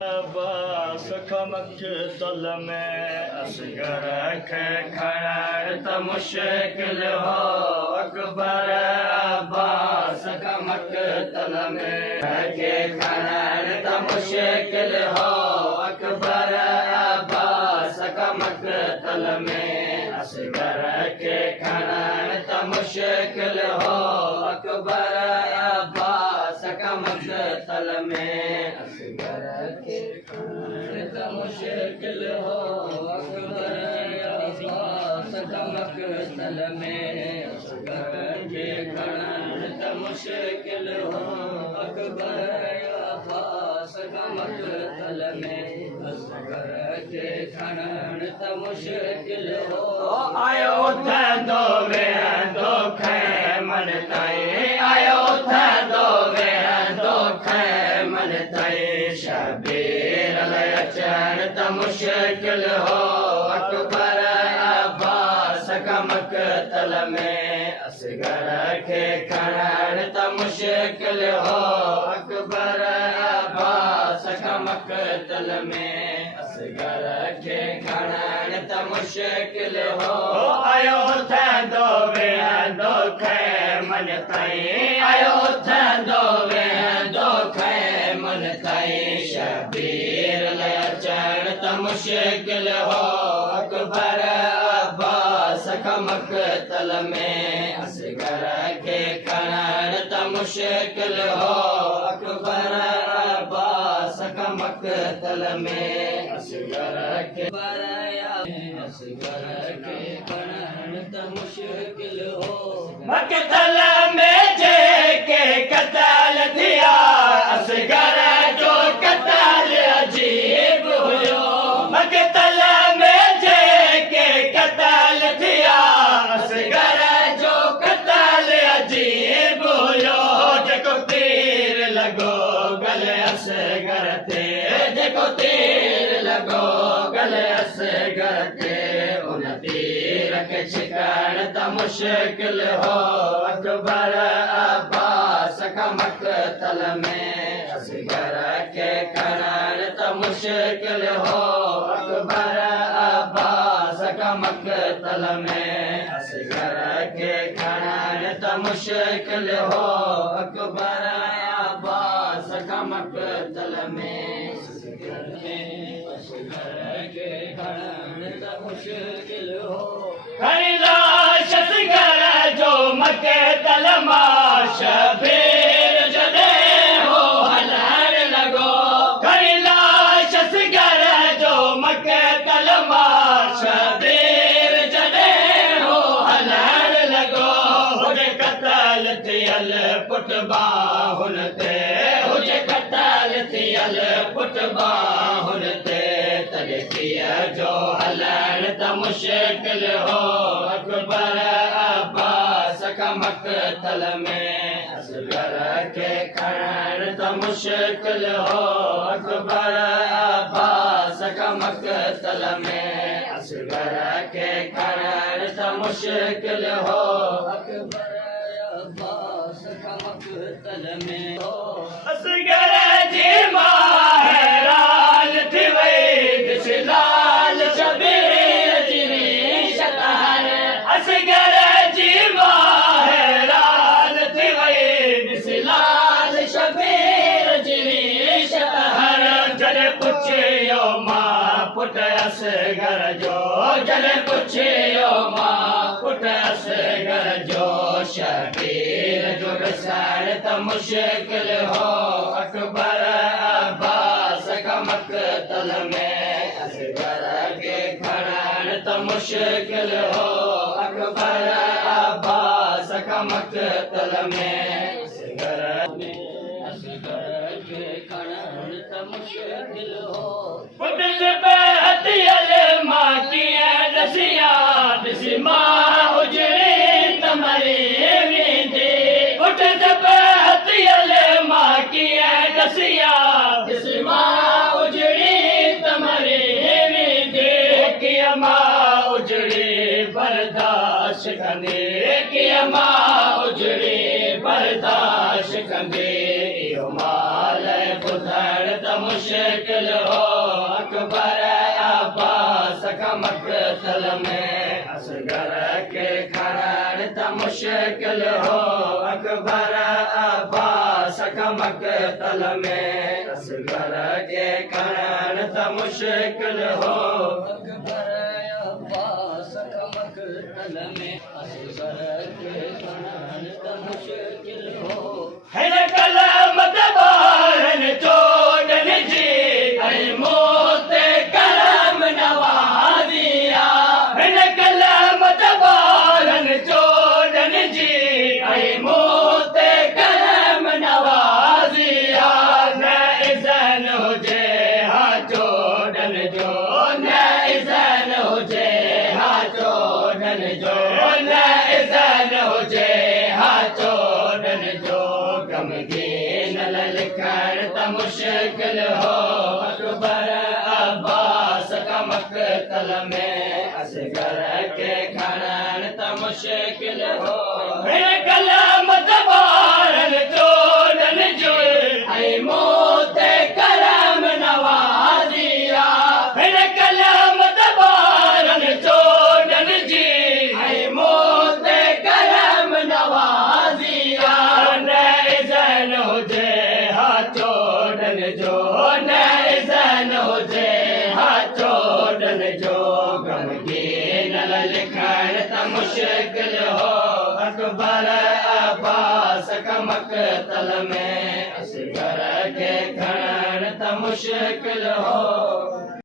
अब्बास खमक तल में असगर खे खणण त मुश्किल हो अकबर अब्बास खमक तल में खे खणण त मुश्किल हो अकबर अब्बास खमक तल में असगर खे खणण त मुश्किल हो अकबर अब्बास खमक तल में असगर मुश्किल हो अकबर अब्बास खमक तल में असगर के खणण त मुश्किल हो अकबर अब्बास खमक तल में असगर के खणण त मुश्किल हो आयो थंदो वेंदो खैमन ताईं आयो थंदो वेंदो खैमन ताईं शबीर अचण त मुश्किल हो अकबर अब्बास खमक तल में असगर खे खणण त मुश्किल हो अकबर अब्बास खमक तल में असगर खे खणण त मुश्किल हो आयो थंदो वेंदो खैमन ताईं आयो थंदो वेंदो खैमन ताईं शबीर अचण त मुश्किल हो अकबर अब्बास खमक तल में असगर खे खणण त मुश्किल हो अकबर अब्बास खमक तल में असगर खे खणण त मुश्किल हो मक़तल में जेके क़त्ल थिया असगर जो क़त्ल अजीब हुयो मक़तल में जेके क़त्ल थिया असगर जो क़त्ल अजीब हुयो जेको तीर लॻो गले असगर ते जेको तीर लॻो गले असगर ते उन तीर खे छिकण त मुश्किल हो अकबर अब्बास खमक तल में असगर खे खणण त मुश्किल हो अकबर अब्बास खमक तल में असगर खे खणण त मुश्किल हो अकबर अब्बास खमक तल में असगर खे खणण त मुश्किल हो खणी लाश असगर जो मक़तल मां शबीर जॾहिं हो हलण लॻो खणी लाश असगर जो मक़तल मां शबीर जॾहिं हो हलण लॻो हुजे क़त्ल थियल पुट बाहुन ते हुजे क़त्ल थियल पुट बाहुन ते तॾहिं पीअ जो हलण त मुश्किल हो अकबर अब्बास खमक तल में असगर खे खणण त मुश्किल हो अकबर अब्बास खमक तल में असगर खे खणण त मुश्किल हो अकबर अब्बास खमक तल में असगर जी मां हैरान थी वई ॾिस लाल शबीर जी रीशत असगर जी मां हैरान थी वई ॾिस लाल शबीर जी रीशत जॾहिं पुछियो मां पुट असगर जो जॾहिं पुछियो मां पुट असगर जो शबीर जो ॾिसण त मुश्किल हो अकबर अब्बास खमक तल में असगर खे खणण त मुश्किल हो अकबर अब्बास खमक तल में असगर खे खणण त मुश्किल हो पुट हथियल मां कीअं ॾसिया ॾिसी मां उजड़ी त मरी वेंदी पुट हथियल मां कीअं ॾसिया ॾिसी मां उजड़ी त मरी वेंदी कीअं मां उजड़ी बर्दाश्त कंदी कीअं मां उजड़ी बर्दाश्त कंदी इहो माल ॿुधण त मुश्किल मुश्किल हो अकबर अब्बास का मक़तल में असगर के खणण त मुश्किल हो अकबर अब्बास का मक़तल में असगर के खणण त मुश्किल हो अकबर अब्बास का मक़तल में असगर के खणण त मुश्किल हो हिन कलम दबारन चोडन जी ऐं मौत कलम नवाज़िया हिन कलम दबारन चोडन जी ऐं मौत कलम नवाज़िया न इज़न हुजे हा चोडन जो न इज़न हुजे हा चोडन जो न इज़न हुजे हा चोडन जो गमगीन लिखण त मुश्किल हो अकबर अब्बास का मक़तल में असगर के खणण त मुश्किल हो हिन कलम दबारन चोडन जो ऐं मौत कलम नवाज़िया हिन कलम दबारन चोडन जी ऐं मौत कलम नवाज़िया न इज़न हुजे हा चोडन जो न इज़न हुजे हा चोडन जो गमगीन लिखण त मुश्किल हो अकबर अब्बास का मक़तल में असगर के खणण त मुश्किल हो